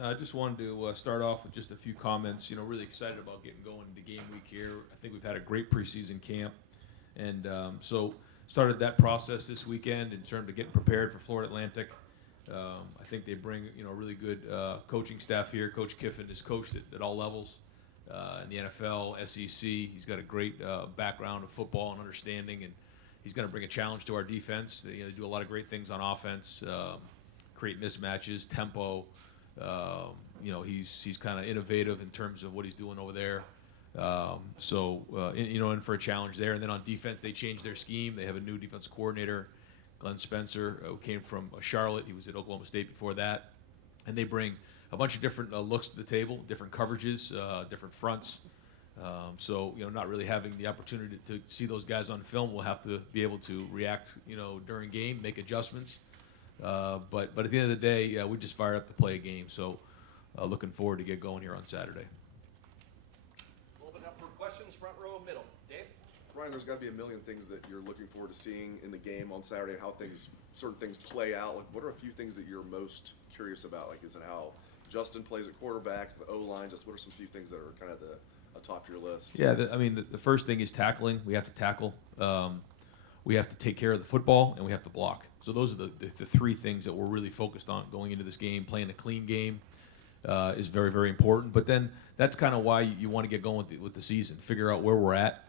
I just wanted to start off with just a few comments. Really excited about getting going into game week here. I think we've had a great preseason camp, and so started that process this weekend in terms of getting prepared for Florida Atlantic. I think they bring a really good coaching staff here. Coach Kiffin has coached at all levels in the NFL, SEC. He's got a great background of football and understanding, and he's going to bring a challenge to our defense. They do a lot of great things on offense, create mismatches, tempo. He's kind of innovative in terms of what he's doing over there. In for a challenge there. And then on defense, they changed their scheme. They have a new defense coordinator, Glenn Spencer, who came from Charlotte. He was at Oklahoma State before that. And they bring a bunch of different looks to the table, different coverages, different fronts. Not really having the opportunity to see those guys on film, we'll have to be able to react, during game, make adjustments. But at the end of the day, we just fired up to play a game. So looking forward to get going here on Saturday. Open up for questions, front row, middle. Dave? Ryan, there's got to be a million things that you're looking forward to seeing in the game on Saturday and how certain things play out. Like, what are a few things that you're most curious about? Like, is it how Justin plays at quarterbacks, the O-line? Just what are some few things that are kind of the top of your list? Yeah, the first thing is tackling. We have to tackle. We have to take care of the football, and we have to block. So those are the three things that we're really focused on going into this game. Playing a clean game is very, very important. But then that's kind of why you want to get going with the season. Figure out where we're at.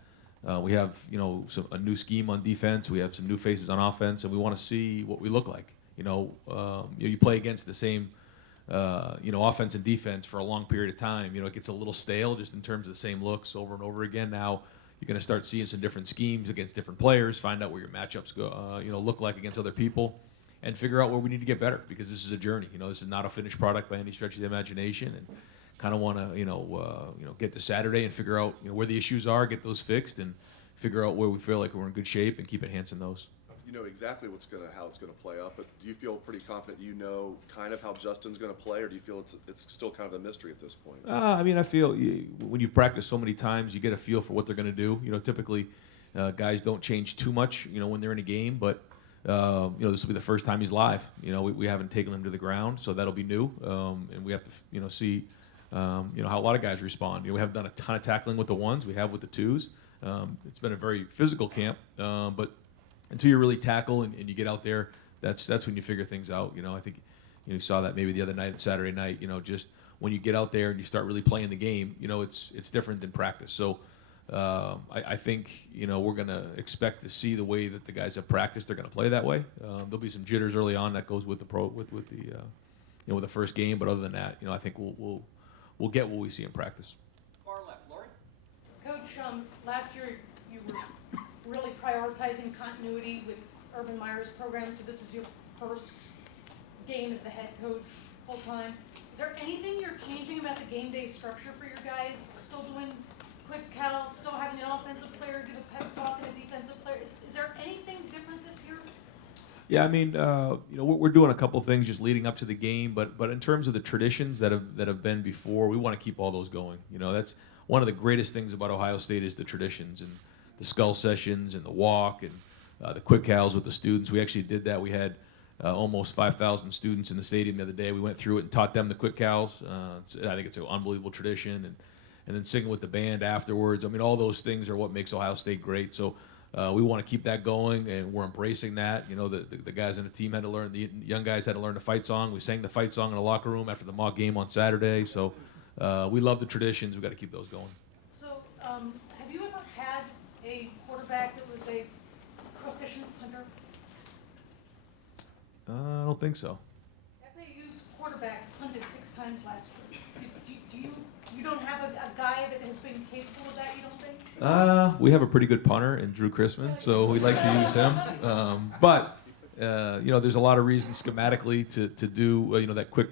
We have a new scheme on defense. We have some new faces on offense, and we want to see what we look like. You play against the same offense and defense for a long period of time. It gets a little stale just in terms of the same looks over and over again. Now you're going to start seeing some different schemes against different players, find out where your matchups go, look like against other people, and figure out where we need to get better, because this is a journey. This is not a finished product by any stretch of the imagination, and kind of want to get to Saturday and figure out where the issues are, get those fixed, and figure out where we feel like we're in good shape and keep enhancing those. You know exactly how it's going to play out, but do you feel pretty confident kind of how Justin's going to play, or do you feel it's still kind of a mystery at this point? I feel when you've practiced so many times, you get a feel for what they're going to do. Typically guys don't change too much, when they're in a game, but this will be the first time he's live. We haven't taken him to the ground, so that'll be new, and we have to see how a lot of guys respond. We haven't done a ton of tackling with the ones, we have with the twos. It's been a very physical camp, but until you really tackle and you get out there, that's when you figure things out. I think you saw that maybe the other night, Saturday night. Just when you get out there and you start really playing the game, it's different than practice. So I think we're going to expect to see the way that the guys have practiced. They're going to play that way. There'll be some jitters early on that goes with the first game, but other than that, I think we'll get what we see in practice. Far left, Lori. Coach, last year you were really prioritizing continuity with Urban Meyer's program, so this is your first game as the head coach full-time. Is there anything you're changing about the game day structure for your guys? Still doing quick calls, still having an offensive player do the pep talk and a defensive player? Is there anything different this year? Yeah, we're doing a couple things just leading up to the game, but in terms of the traditions that have been before, we want to keep all those going. That's one of the greatest things about Ohio State is the traditions and the skull sessions and the walk and the quick calls with the students. We actually did that. We had almost 5,000 students in the stadium the other day. We went through it and taught them the quick calls. I think it's an unbelievable tradition, and then singing with the band afterwards. All those things are what makes Ohio State great. So we want to keep that going, and we're embracing that. The guys on the team had to learn, the young guys had to learn the fight song. We sang the fight song in the locker room after the mock game on Saturday. So we love the traditions. We've got to keep those going. So have you ever had a quarterback that was a proficient punter? I don't think so. FAU's quarterback punted 6 times last year. You don't have a guy that has been capable of that, you don't think? We have a pretty good punter in Drew Chrisman, so we like to use him. But there's a lot of reasons schematically to do that quick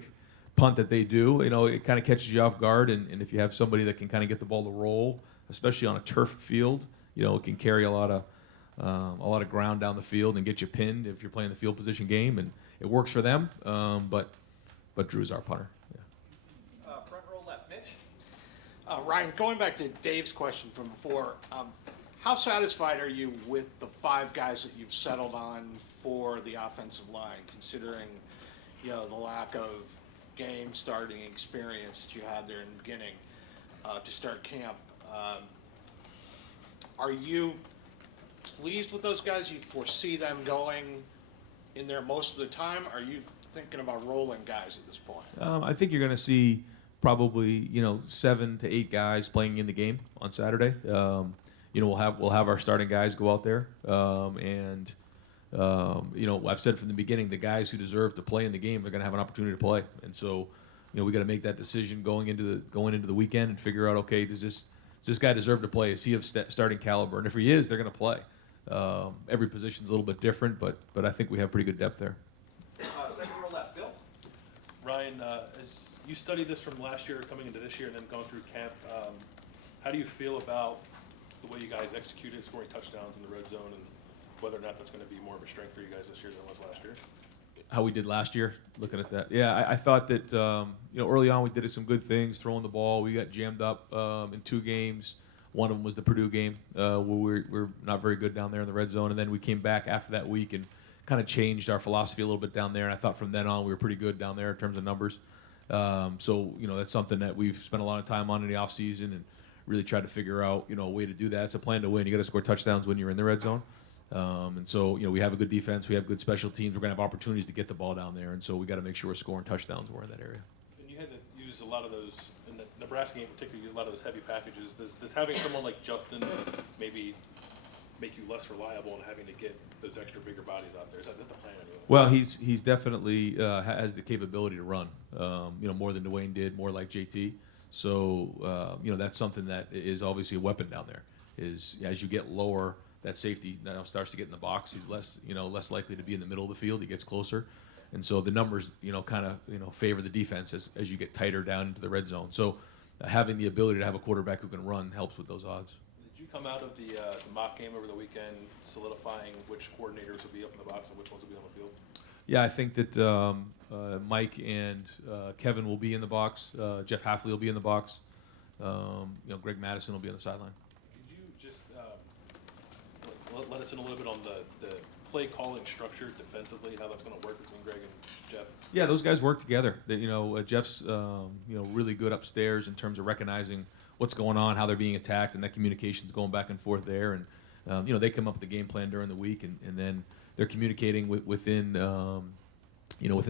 punt that they do. It kind of catches you off guard, and if you have somebody that can kind of get the ball to roll, especially on a turf field, it can carry a lot of ground down the field and get you pinned if you're playing the field position game, and it works for them. But Drew's our punter. Yeah. Front row left, Mitch. Ryan, going back to Dave's question from before, how satisfied are you with the 5 guys that you've settled on for the offensive line, considering the lack of game starting experience that you had there in the beginning to start camp. Are you pleased with those guys? You foresee them going in there most of the time? Are you thinking about rolling guys at this point? I think you're going to see probably 7 to 8 guys playing in the game on Saturday. We'll have our starting guys go out there, and I've said from the beginning, the guys who deserve to play in the game are going to have an opportunity to play, and so we got to make that decision going into the weekend and figure out, okay, does this guy deserve to play? Is he of starting caliber? And if he is, they're going to play. Every position's a little bit different, but I think we have pretty good depth there. Second row left, Bill. Ryan, as you studied this from last year coming into this year and then going through camp, how do you feel about the way you guys executed scoring touchdowns in the red zone, and whether or not that's going to be more of a strength for you guys this year than it was last year? How we did last year, looking at that. Yeah, I thought that early on we did some good things, throwing the ball. We got jammed up in 2 games. One of them was the Purdue game, where we're not very good down there in the red zone, and then we came back after that week and kind of changed our philosophy a little bit down there. And I thought from then on we were pretty good down there in terms of numbers. So that's something that we've spent a lot of time on in the off season and really tried to figure out a way to do that. It's a plan to win. You got to score touchdowns when you're in the red zone. And so, we have a good defense. We have good special teams. We're going to have opportunities to get the ball down there. And so we got to make sure we're scoring touchdowns when we're in that area. And you had to use a lot of those, in the Nebraska game in particular, you use a lot of those heavy packages. Does having someone like Justin maybe make you less reliable in having to get those extra bigger bodies out there? Is that the plan anyway? Well, he's definitely has the capability to run, more than Dwayne did, more like JT. So, that's something that is obviously a weapon down there. Is as you get lower, that safety now starts to get in the box. He's less likely to be in the middle of the field. He gets closer, and so the numbers, kind of favor the defense as you get tighter down into the red zone. So, having the ability to have a quarterback who can run helps with those odds. Did you come out of the mock game over the weekend solidifying which coordinators will be up in the box and which ones will be on the field? Yeah, I think that Mike and Kevin will be in the box. Jeff Halfley will be in the box. Greg Madison will be on the sideline. Could you just let us in a little bit on the play calling structure defensively, how that's going to work between Greg and Jeff? Yeah, those guys work together. Jeff's really good upstairs in terms of recognizing what's going on, how they're being attacked, and that communication's going back and forth there. And they come up with the game plan during the week, and then they're communicating within the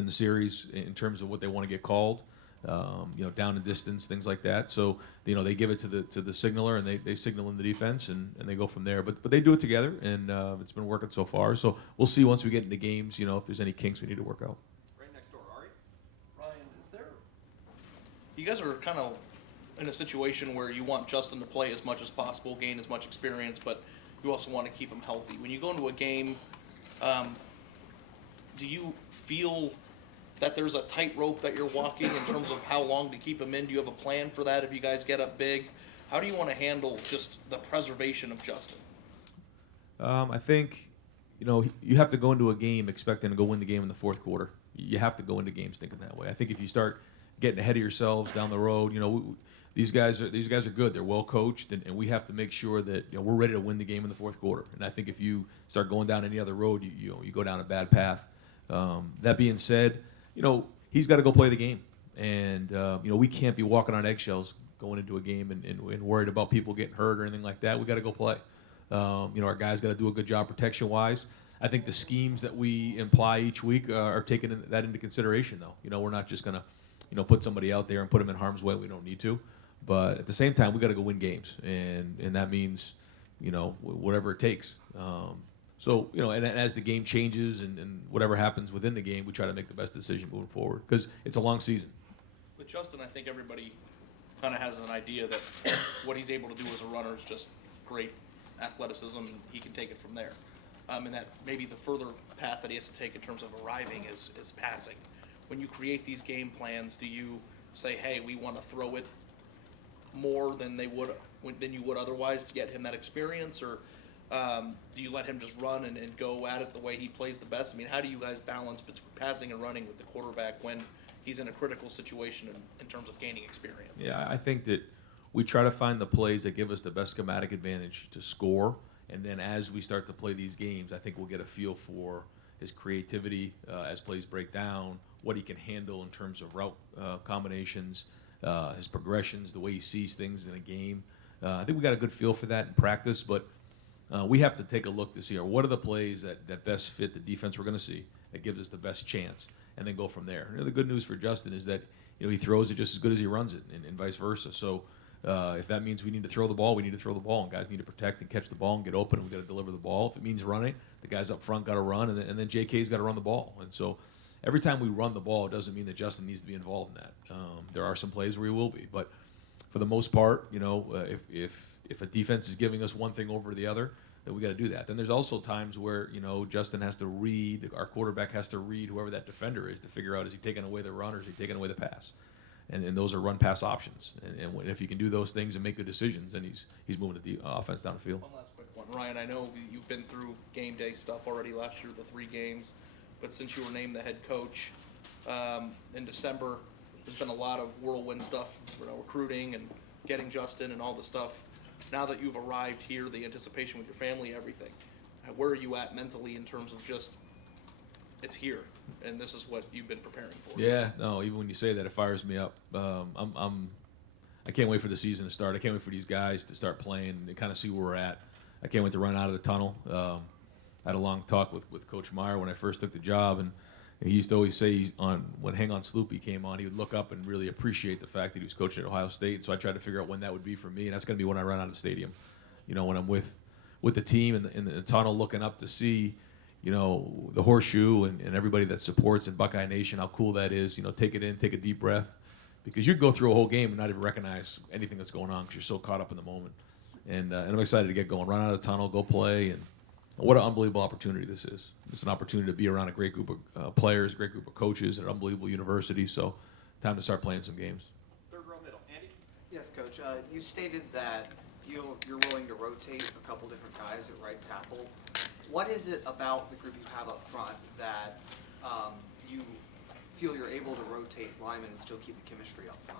series in terms of what they want to get called. Down and distance, things like that. So they give it to the signaler, and they signal in the defense, and they go from there. But they do it together, and it's been working so far. So we'll see once we get into games, if there's any kinks we need to work out. Right next door, Ari. Ryan, is there? You guys are kind of in a situation where you want Justin to play as much as possible, gain as much experience, but you also want to keep him healthy. When you go into a game, do you feel that there's a tightrope that you're walking in terms of how long to keep him in? Do you have a plan for that if you guys get up big? How do you want to handle just the preservation of Justin? I think, you have to go into a game expecting to go win the game in the fourth quarter. You have to go into games thinking that way. I think if you start getting ahead of yourselves down the road, these guys are good. They're well coached, and we have to make sure that we're ready to win the game in the fourth quarter. And I think if you start going down any other road, you go down a bad path. That being said, he's got to go play the game, and we can't be walking on eggshells going into a game and worried about people getting hurt or anything like that. We got to go play. Our guys got to do a good job protection-wise. I think the schemes that we imply each week are taking that into consideration, though. We're not just going to put somebody out there and put them in harm's way. We don't need to. But at the same time, we got to go win games, and that means, whatever it takes. So, and as the game changes and whatever happens within the game, we try to make the best decision moving forward because it's a long season. With Justin, I think everybody kind of has an idea that what he's able to do as a runner is just great athleticism, and he can take it from there. And that maybe the further path that he has to take in terms of arriving is passing. When you create these game plans, do you say, hey, we want to throw it more than you would otherwise to get him that experience, or do you let him just run and go at it the way he plays the best? I mean, how do you guys balance between passing and running with the quarterback when he's in a critical situation in terms of gaining experience? Yeah, I think that we try to find the plays that give us the best schematic advantage to score, and then as we start to play these games, I think we'll get a feel for his creativity as plays break down, what he can handle in terms of route combinations, his progressions, the way he sees things in a game. I think we got a good feel for that in practice, but we have to take a look to see what are the plays that best fit the defense we're going to see, that gives us the best chance, and then go from there. The good news for Justin is that he throws it just as good as he runs it, and vice versa. So if that means we need to throw the ball, we need to throw the ball, and guys need to protect and catch the ball and get open, and we got to deliver the ball. If it means running, the guys up front got to run, and then JK's got to run the ball. And so every time we run the ball, it doesn't mean that Justin needs to be involved in that. There are some plays where he will be, but for the most part, if a defense is giving us one thing over the other, then we got to do that. Then there's also times where Justin has to read, our quarterback has to read whoever that defender is to figure out, is he taking away the run or is he taking away the pass? And those are run pass options. And if he can do those things and make good decisions, then he's moving the offense down the field. One last quick one. Ryan, I know you've been through game day stuff already last year, the 3 games, but since you were named the head coach in December, there's been a lot of whirlwind stuff, recruiting and getting Justin and all the stuff. Now that you've arrived here, the anticipation with your family, everything, where are you at mentally in terms of just, it's here, and this is what you've been preparing for? Yeah, no, even when you say that, it fires me up. I can't wait for the season to start. I can't wait for these guys to start playing and kind of see where we're at. I can't wait to run out of the tunnel. I had a long talk with Coach Meyer when I first took the job, and he used to always say when Hang On Sloopy came on, he would look up and really appreciate the fact that he was coaching at Ohio State. So I tried to figure out when that would be for me, and that's going to be when I run out of the stadium. When I'm with the team in the tunnel looking up to see, the horseshoe and everybody that supports in Buckeye Nation, how cool that is. Take it in, take a deep breath, because you go through a whole game and not even recognize anything that's going on because you're so caught up in the moment. And I'm excited to get going, run out of the tunnel, go play, and what an unbelievable opportunity this is. It's an opportunity to be around a great group of players, great group of coaches at an unbelievable university. So time to start playing some games. Third row middle. Andy? Yes, Coach. You stated that you're willing to rotate a couple different guys at right tackle. What is it about the group you have up front that you feel you're able to rotate linemen and still keep the chemistry up front?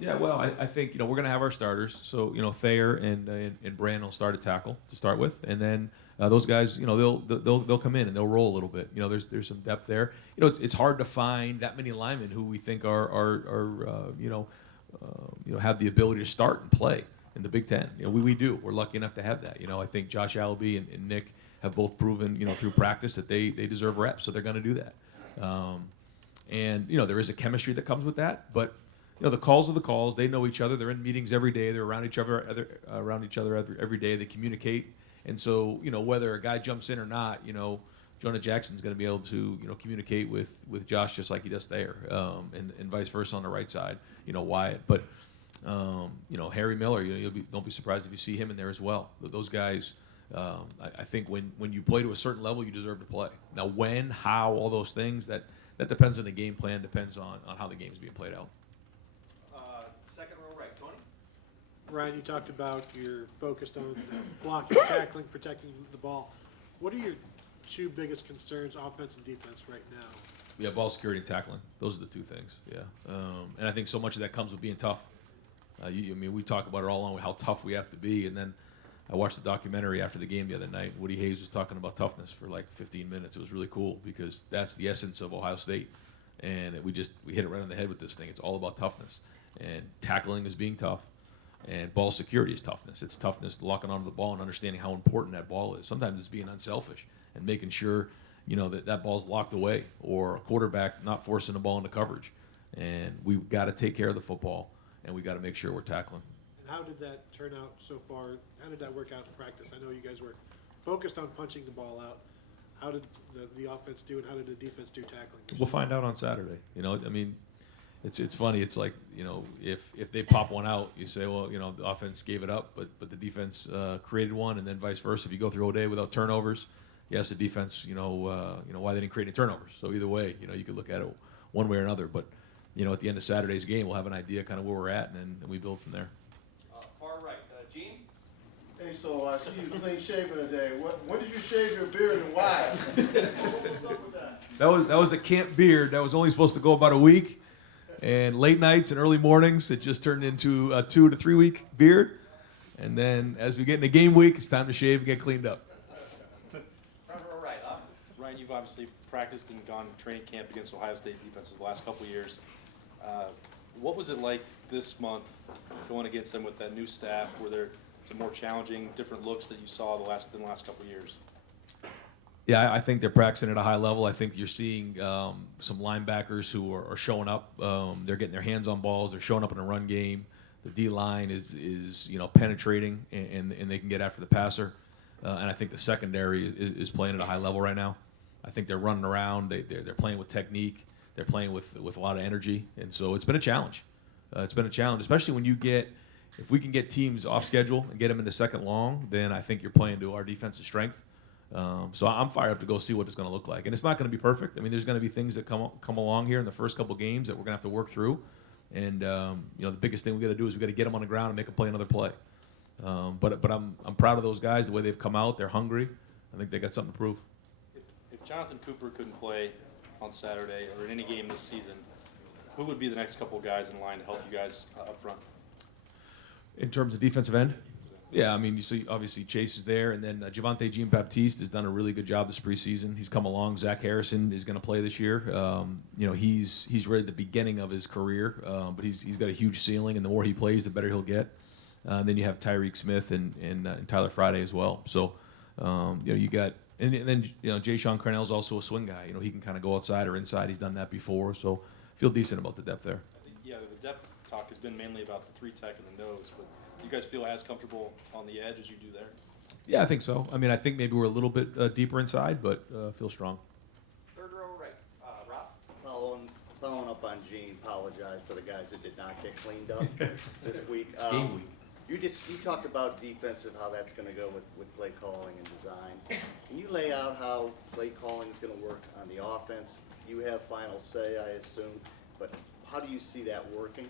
Yeah, well, I think we're going to have our starters. So Thayer and Brand will start at tackle to start with, and then those guys, they'll come in and they'll roll a little bit. There's some depth there. It's hard to find that many linemen who we think are have the ability to start and play in the Big Ten. We do. We're lucky enough to have that. I think Josh Allaby and Nick have both proven through practice that they deserve reps, so they're going to do that. And there is a chemistry that comes with that, but the calls are the calls. They know each other. They're in meetings every day. They're around each other every day. They communicate. And so, whether a guy jumps in or not, Jonah Jackson's going to be able to, communicate with Josh just like he does there, and vice versa on the right side, Wyatt. But, Harry Miller, don't be surprised if you see him in there as well. Those guys, I think when you play to a certain level, you deserve to play. Now, when, how, all those things, that depends on the game plan, depends on how the game's being played out. Second row right. Tony? Ryan, you talked about you're focused on blocking, tackling, protecting the ball. What are your 2 biggest concerns, offense and defense, right now? Yeah, ball security and tackling. Those are the 2 things. Yeah, and I think so much of that comes with being tough. We talk about it all along, how tough we have to be, and then I watched the documentary after the game the other night. Woody Hayes was talking about toughness for like 15 minutes. It was really cool because that's the essence of Ohio State, and we hit it right on the head with this thing. It's all about toughness, and tackling is being tough, and ball security is toughness. It's toughness locking onto the ball and understanding how important that ball is. Sometimes it's being unselfish and making sure that ball's locked away, or a quarterback not forcing the ball into coverage. And we've got to take care of the football, and we've got to make sure we're tackling. And how did that turn out so far? How did that work out in practice? I know you guys were focused on punching the ball out. How did the offense do, and how did the defense do tackling? We'll find out on Saturday. It's funny. It's like, if they pop one out, you say, well, the offense gave it up, but the defense created one, and then vice versa. If you go through a day without turnovers, yes, the defense, why they didn't create any turnovers. So either way, you could look at it one way or another. But, at the end of Saturday's game, we'll have an idea kind of where we're at, and then we build from there. Far right. Gene? Hey, so I see you clean shaven today. When did you shave your beard and why? What's up with that? That was a camp beard. That was only supposed to go about a week. And late nights and early mornings, it just turned into a 2 to 3 week beard. And then as we get into game week, it's time to shave and get cleaned up. Front row right. Austin? Ryan, you've obviously practiced and gone to training camp against Ohio State defenses the last couple of years. What was it like this month going against them with that new staff? Were there some more challenging, different looks that you saw in the last couple of years? Yeah, I think they're practicing at a high level. I think you're seeing some linebackers who are showing up. They're getting their hands on balls. They're showing up in a run game. The D line is penetrating and they can get after the passer. And I think the secondary is playing at a high level right now. I think they're running around. They're playing with technique. They're playing with a lot of energy, and so it's been a challenge. It's been a challenge, especially when if we can get teams off schedule and get them into second long, then I think you're playing to our defensive strength. So I'm fired up to go see what it's going to look like, and it's not going to be perfect. I mean, there's going to be things that come along here in the first couple games that we're going to have to work through, and the biggest thing we got to do is we got to get them on the ground and make them play another play. But I'm proud of those guys, the way they've come out. They're hungry. I think they got something to prove. If Jonathan Cooper couldn't play on Saturday or in any game this season, who would be the next couple of guys in line to help you guys up front? In terms of defensive end? Yeah, I mean, you see, obviously Chase is there, and then Javonte Jean-Baptiste has done a really good job this preseason. He's come along. Zach Harrison is going to play this year. He's right at the beginning of his career, but he's got a huge ceiling, and the more he plays, the better he'll get. Then you have Tyreek Smith and Tyler Friday as well. So, you got. And then Jay Sean Cornell's also a swing guy. He can kind of go outside or inside. He's done that before, so feel decent about the depth there. Yeah, the depth talk has been mainly about the 3-tech and the nose, but do you guys feel as comfortable on the edge as you do there? Yeah, I think so. I mean, I think maybe we're a little bit deeper inside, but feel strong. Third row right. Rob? Following up on Gene, apologize for the guys that did not get cleaned up this week. It's game week. You talked about defensive, how that's going to go with play calling and design. Can you lay out how play calling is going to work on the offense? You have final say, I assume, but how do you see that working?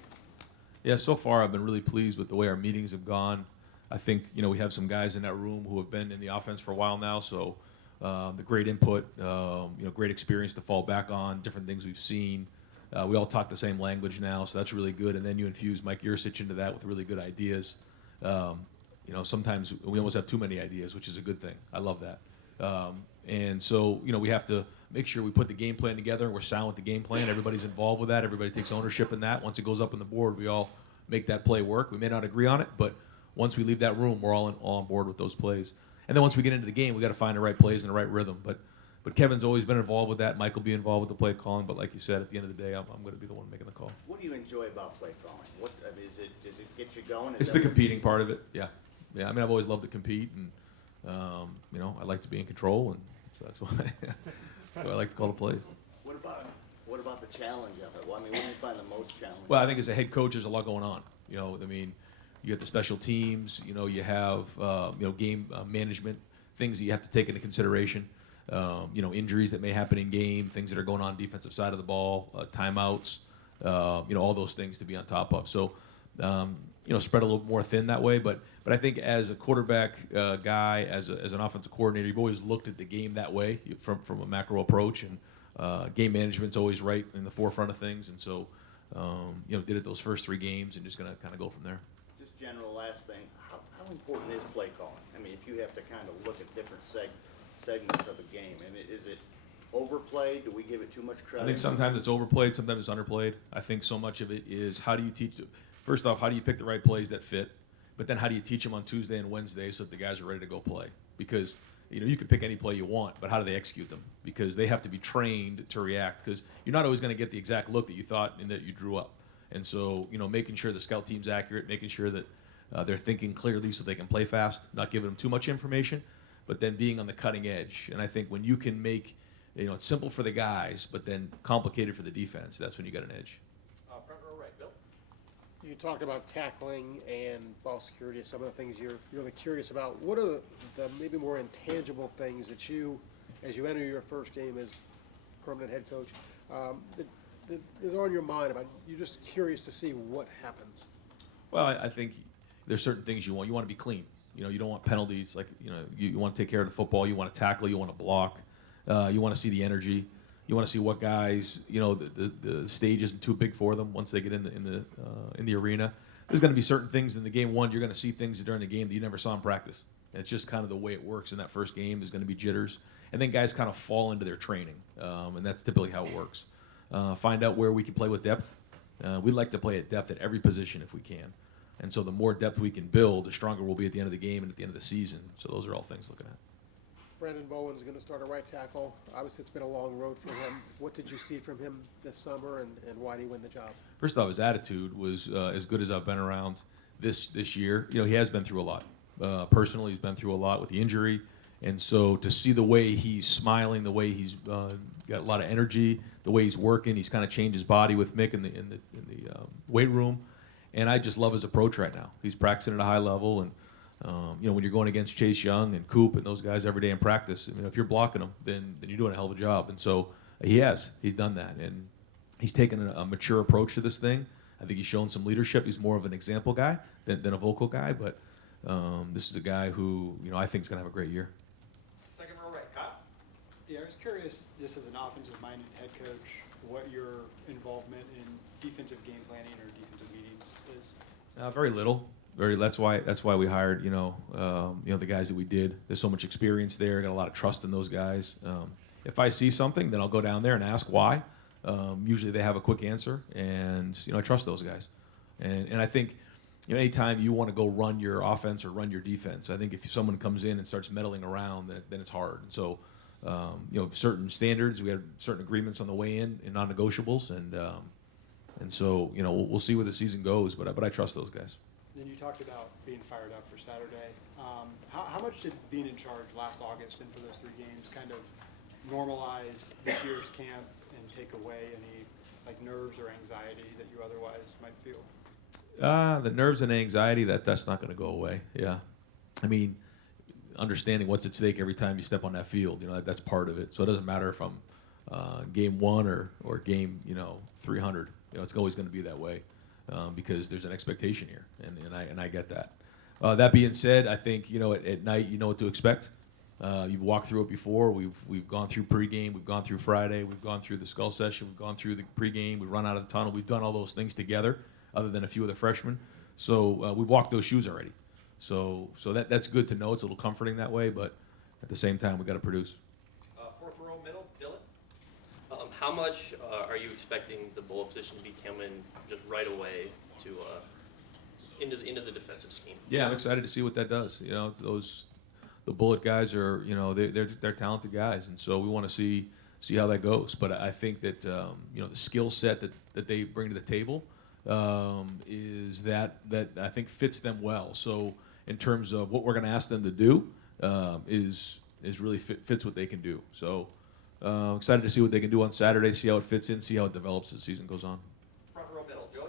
Yeah, so far I've been really pleased with the way our meetings have gone. I think we have some guys in that room who have been in the offense for a while now, so the great input, great experience to fall back on, different things we've seen. We all talk the same language now, so that's really good. And then you infuse Mike Yursich into that with really good ideas. Sometimes we almost have too many ideas, which is a good thing. I love that. And so, we have to make sure we put the game plan together. We're sound with the game plan. Everybody's involved with that. Everybody takes ownership in that. Once it goes up on the board, we all make that play work. We may not agree on it, but once we leave that room, we're all on board with those plays. And then once we get into the game, we got to find the right plays and the right rhythm. But Kevin's always been involved with that. Mike will be involved with the play calling. But like you said, at the end of the day, I'm going to be the one making the call. What do you enjoy about play calling? Does it get you going? It's the competing part of it. Yeah. I mean, I've always loved to compete, and I like to be in control, and so that's why I like to call the plays. What about the challenge of it? Well, I mean, what do you find the most challenging? Well, I think as a head coach, there's a lot going on. I mean, you got the special teams. You have game management, things that you have to take into consideration. Injuries that may happen in game, things that are going on defensive side of the ball, timeouts, all those things to be on top of. So, spread a little more thin that way. But I think as a quarterback guy, as an offensive coordinator, you've always looked at the game that way from a macro approach, and game management's always right in the forefront of things. And so, did it those first 3 games, and just going to kind of go from there. Just general last thing, how important is play calling? I mean, if you have to kind of look at different segments of a game, and is it overplayed? Do we give it too much credit? I think sometimes it's overplayed, sometimes it's underplayed. I think so much of it is how do you teach – first off, how do you pick the right plays that fit? But then how do you teach them on Tuesday and Wednesday so that the guys are ready to go play? Because, you can pick any play you want, but how do they execute them? Because they have to be trained to react, because you're not always going to get the exact look that you thought and that you drew up. And so, making sure the scout team's accurate, making sure that they're thinking clearly so they can play fast, not giving them too much information, but then being on the cutting edge. And I think when you can make – it's simple for the guys, but then complicated for the defense. That's when you got an edge. Front row right. Bill? You talked about tackling and ball security, some of the things you're really curious about. What are the maybe more intangible things that you, as you enter your first game as permanent head coach, that are on your mind about? You're just curious to see what happens. Well, I think there's certain things you want. You want to be clean. You don't want penalties. Like, you want to take care of the football. You want to tackle. You want to block. You want to see the energy. You want to see what guys, the stage isn't too big for them once they get in the arena. There's going to be certain things in the game one. You're going to see things during the game that you never saw in practice. And it's just kind of the way it works in that first game. There's going to be jitters, and then guys kind of fall into their training, and that's typically how it works. Find out where we can play with depth. We like to play at depth at every position if we can, and so the more depth we can build, the stronger we'll be at the end of the game and at the end of the season. So those are all things looking at. Brandon Bowen's going to start a right tackle. Obviously, it's been a long road for him. What did you see from him this summer, and why did he win the job? First off, his attitude was as good as I've been around this year. You know, he has been through a lot. Personally, he's been through a lot with the injury, and so to see the way he's smiling, the way he's got a lot of energy, the way he's working, he's kind of changed his body with Mick in the weight room, and I just love his approach right now. He's practicing at a high level, and you know, when you're going against Chase Young and Coop and those guys every day in practice, you know, if you're blocking them, then you're doing a hell of a job. And so he's done that, and he's taken a mature approach to this thing. I think he's shown some leadership. He's more of an example guy than a vocal guy, but this is a guy who, you know, I think is going to have a great year. Second row right, Kyle. Yeah, I was curious, just as an offensive-minded head coach, what your involvement in defensive game planning or defensive meetings is. Very little. That's why we hired, you know, the guys that we did. There's so much experience there. Got a lot of trust in those guys. If I see something, then I'll go down there and ask why. Usually they have a quick answer, and you know, I trust those guys. And I think, you know, anytime you want to go run your offense or run your defense, I think if someone comes in and starts meddling around, then it's hard. And so, you know, certain standards, we have certain agreements on the way in and non-negotiables, and so, you know, we'll see where the season goes. But I trust those guys. Then you talked about being fired up for Saturday. How much did being in charge last August and for those 3 games kind of normalize this year's camp and take away any like nerves or anxiety that you otherwise might feel? The nerves and anxiety, that's not going to go away. Yeah, I mean, understanding what's at stake every time you step on that field, you know, that's part of it. So it doesn't matter if I'm game 1 or game, you know, 300. You know, it's always going to be that way. Because there's an expectation here, and I get that. That being said, I think, you know, at night you know what to expect. You've walked through it before. We've gone through pregame, we've gone through Friday, we've gone through the skull session, we've gone through the pregame, we've run out of the tunnel. We've done all those things together, other than a few of the freshmen. So we've walked those shoes already. So that's good to know. It's a little comforting that way, but at the same time we got to produce. Fourth row middle, Dylan. How much are you expecting the bowl position to be coming just right away to into the defensive scheme? Yeah, I'm excited to see what that does. You know, the bullet guys are, you know, they're talented guys, and so we want to see how that goes. But I think that you know, the skill set that they bring to the table is that I think fits them well. So in terms of what we're going to ask them to do, is really fits what they can do. So. Excited to see what they can do on Saturday, see how it fits in, see how it develops as the season goes on. Front row middle, Joey.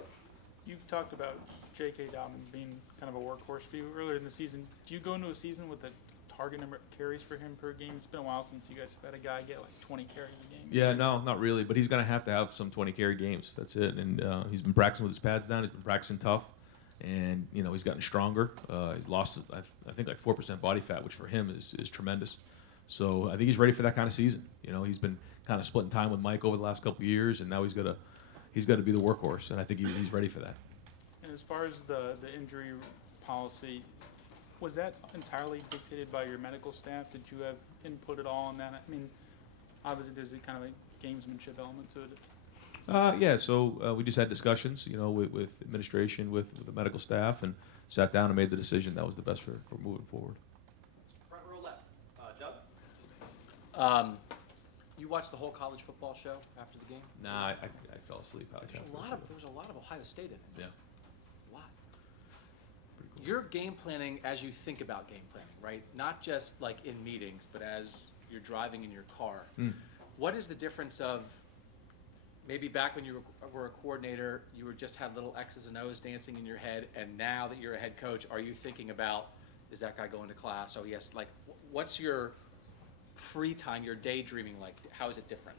You've talked about J.K. Dobbins being kind of a workhorse for you earlier in the season. Do you go into a season with a target number of carries for him per game? It's been a while since you guys have had a guy get like 20 carries a game. Yeah, no, not really, but he's going to have some 20 carry games. That's it. And he's been practicing with his pads down. He's been practicing tough, and you know, he's gotten stronger. He's lost, I think, like 4% body fat, which for him is tremendous. So I think he's ready for that kind of season. You know, he's been kind of splitting time with Mike over the last couple of years, and now he's got to be the workhorse, and I think he's ready for that. And as far as the injury policy, was that entirely dictated by your medical staff? Did you have input at all on that? I mean, obviously there's a kind of a gamesmanship element to it. Yeah, so we just had discussions, you know, with administration, with the medical staff, and sat down and made the decision that was the best for moving forward. Front row left, Doug. You watched the whole college football show after the game? Nah, I fell asleep. There was a lot of Ohio State in it. Yeah. A lot. Your game planning as you think about game planning, right? Not just like in meetings, but as you're driving in your car. What is the difference of maybe back when you were a coordinator, you just had little X's and O's dancing in your head, and now that you're a head coach, are you thinking about, is that guy going to class? Oh yes, like what's your free time, your daydreaming like? How is it different?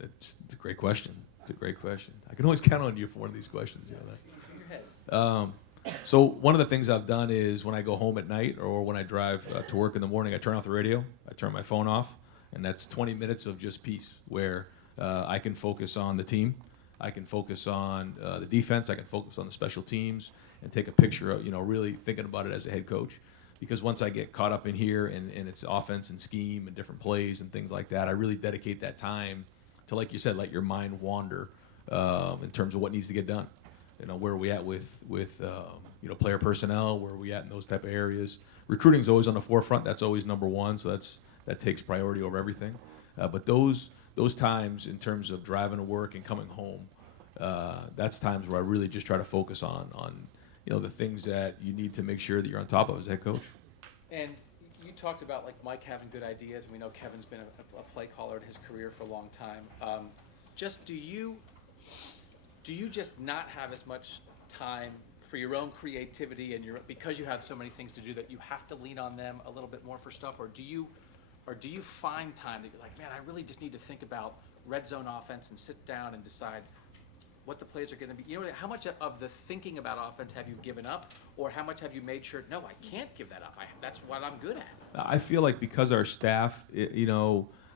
It's a great question. It's a great question. I can always count on you for one of these questions. You know that. So one of the things I've done is when I go home at night or when I drive to work in the morning, I turn off the radio, I turn my phone off, and that's 20 minutes of just peace where I can focus on the team, I can focus on the defense, I can focus on the special teams, and take a picture of, you know, really thinking about it as a head coach. because once I get caught up in here and it's offense and scheme and different plays and things like that, I really dedicate that time to, like you said, let your mind wander in terms of what needs to get done. You know, where are we at with player personnel? Where are we at in those type of areas? Recruiting is always on the forefront. That's always number one. So that takes priority over everything. But those times in terms of driving to work and coming home, that's times where I really just try to focus on the things that you need to make sure that you're on top of as head coach. And you talked about like Mike having good ideas. We know Kevin's been a play caller in his career for a long time. Do you just not have as much time for your own creativity and because you have so many things to do that you have to lean on them a little bit more for stuff, or do you find time to be like, man, I really just need to think about red zone offense and sit down and decide what the plays are going to be? You know, how much of the thinking about offense have you given up, or how much have you made sure, no, I can't give that up. That's what I'm good at. I feel like because our staff,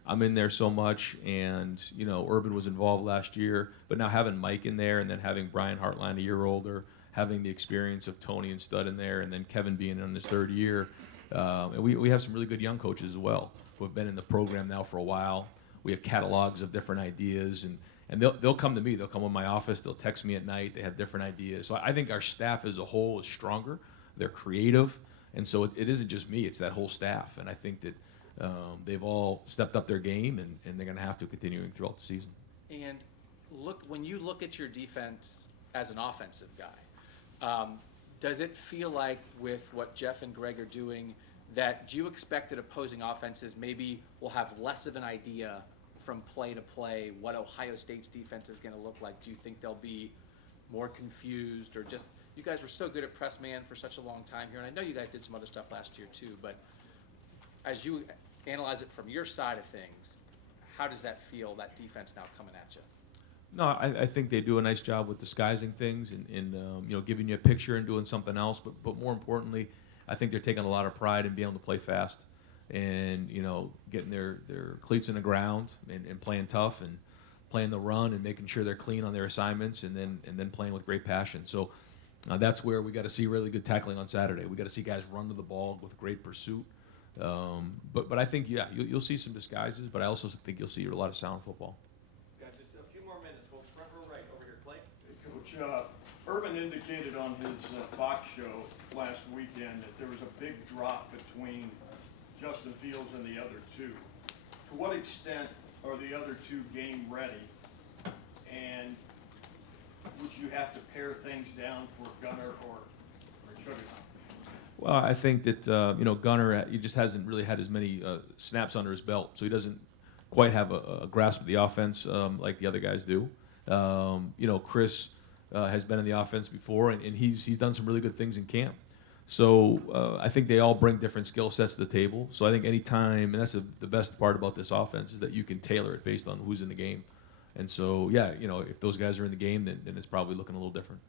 I'm in there so much, and Urban was involved last year, but now having Mike in there, and then having Brian Hartline a year older, having the experience of Tony and Stud in there, and then Kevin being in his third year, and we have some really good young coaches as well who have been in the program now for a while. We have catalogs of different ideas, and they'll come to me. They'll come in my office. They'll text me at night. They have different ideas. So I think our staff as a whole is stronger. They're creative, and so it isn't just me. It's that whole staff, and I think that they've all stepped up their game, and they're going to have to continuing throughout the season. And when you look at your defense as an offensive guy, does it feel like with what Jeff and Greg are doing that do you expect that opposing offenses maybe will have less of an idea from play to play what Ohio State's defense is going to look like? Do you think they'll be more confused, or just, you guys were so good at press man for such a long time here, and I know you guys did some other stuff last year too, but as you analyze it from your side of things, how does that feel, that defense now coming at you? No, I think they do a nice job with disguising things and giving you a picture and doing something else. But more importantly, I think they're taking a lot of pride in being able to play fast and getting their cleats in the ground and playing tough and playing the run and making sure they're clean on their assignments and then playing with great passion. So that's where we got to see really good tackling on Saturday. We got to see guys run to the ball with great pursuit. But I think you'll see some disguises, but I also think you'll see a lot of sound football. Coach, Urban indicated on his Fox show last weekend that there was a big drop between Justin Fields and the other two. To what extent are the other two game ready? And would you have to pare things down for Gunner or Juggernaut? Well, I think that Gunner, he just hasn't really had as many snaps under his belt, so he doesn't quite have a grasp of the offense like the other guys do. Chris has been in the offense before, and he's done some really good things in camp. So I think they all bring different skill sets to the table. So I think any time, and that's the best part about this offense, is that you can tailor it based on who's in the game. And so, if those guys are in the game, then it's probably looking a little different.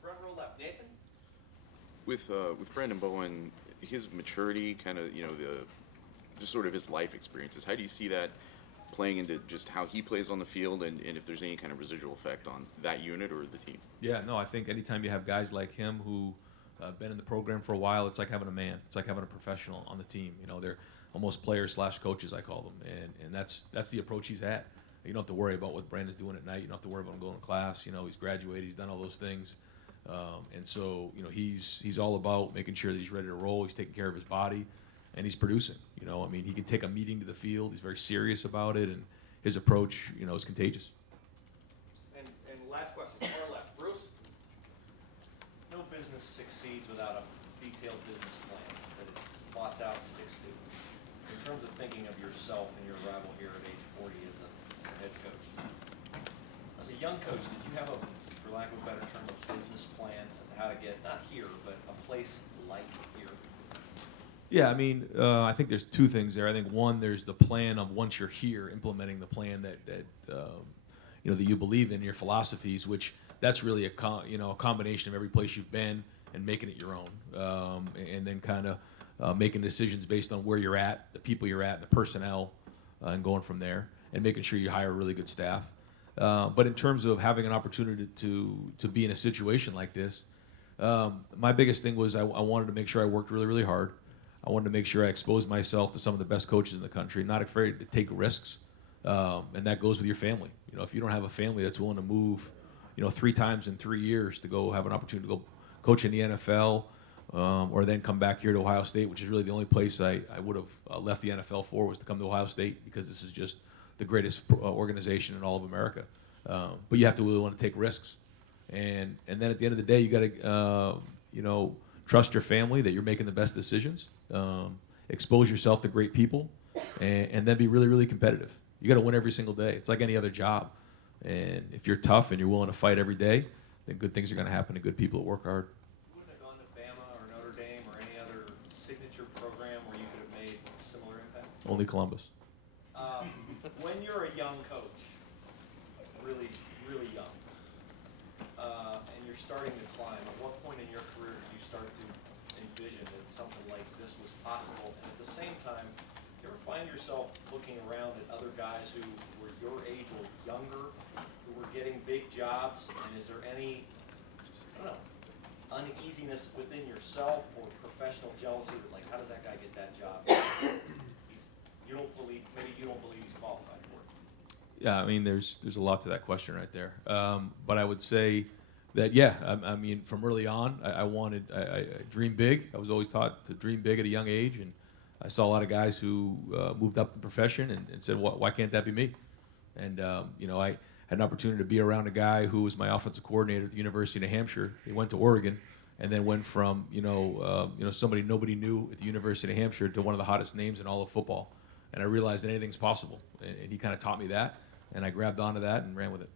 Front row left, Nathan? With Brandon Bowen, his maturity, kind of, just sort of his life experiences, how do you see that playing into just how he plays on the field and if there's any kind of residual effect on that unit or the team? Yeah, no, I think anytime you have guys like him who been in the program for a while, it's like having a man. It's like having a professional on the team. They're almost players/coaches, I call them, and that's the approach he's had. You don't have to worry about what Brandon's doing at night. You don't have to worry about him going to class. He's graduated. He's done all those things. And so, he's all about making sure that he's ready to roll. He's taking care of his body, and he's producing. He can take a meeting to the field. He's very serious about it, and his approach, is contagious. And last question, far left, Bruce? No business succeeds without a detailed business plan that it plots out and sticks to. In terms of thinking of yourself and your arrival here at age 40 as a head coach, as a young coach, did you have for lack of a better term, a business plan as to how to get, not here, but a place like here? Yeah, I think there's two things there. I think one, there's the plan of once you're here, implementing the plan that you believe in, your philosophies, which that's really a combination of every place you've been and making it your own, and then kind of making decisions based on where you're at, the people you're at, the personnel, and going from there, and making sure you hire a really good staff. But in terms of having an opportunity to be in a situation like this, My biggest thing was I wanted to make sure I worked really, really hard. I wanted to make sure I exposed myself to some of the best coaches in the country, not afraid to take risks. And that goes with your family. You know, if you don't have a family that's willing to move, 3 times in 3 years to go have an opportunity to go coach in the NFL, or then come back here to Ohio State, which is really the only place I would have left the NFL for, was to come to Ohio State, because this is just the greatest organization in all of America. But you have to really want to take risks. And then at the end of the day, you got to, trust your family that you're making the best decisions, expose yourself to great people, and then be really, really competitive. You got to win every single day. It's like any other job. And if you're tough and you're willing to fight every day, then good things are going to happen to good people that work hard. You wouldn't have gone to Bama or Notre Dame or any other signature program where you could have made a similar impact? Only Columbus. When you're a young coach, really, really young, and you're starting to climb, at what point in your career did you start to envision that something like this was possible? And at the same time, you ever find yourself looking around at other guys who were your age or younger, who were getting big jobs, and is there any, I don't know, uneasiness within yourself or professional jealousy that, like, how does that guy get that job? Maybe you don't believe he's qualified for it. Yeah, I mean, there's a lot to that question right there. But I would say that, yeah, I mean, from early on, I dreamed big. I was always taught to dream big at a young age, and I saw a lot of guys who moved up the profession and said, why can't that be me? And, I had an opportunity to be around a guy who was my offensive coordinator at the University of New Hampshire. He went to Oregon and then went from, somebody nobody knew at the University of New Hampshire to one of the hottest names in all of football. And I realized that anything's possible. And he kind of taught me that, and I grabbed onto that and ran with it.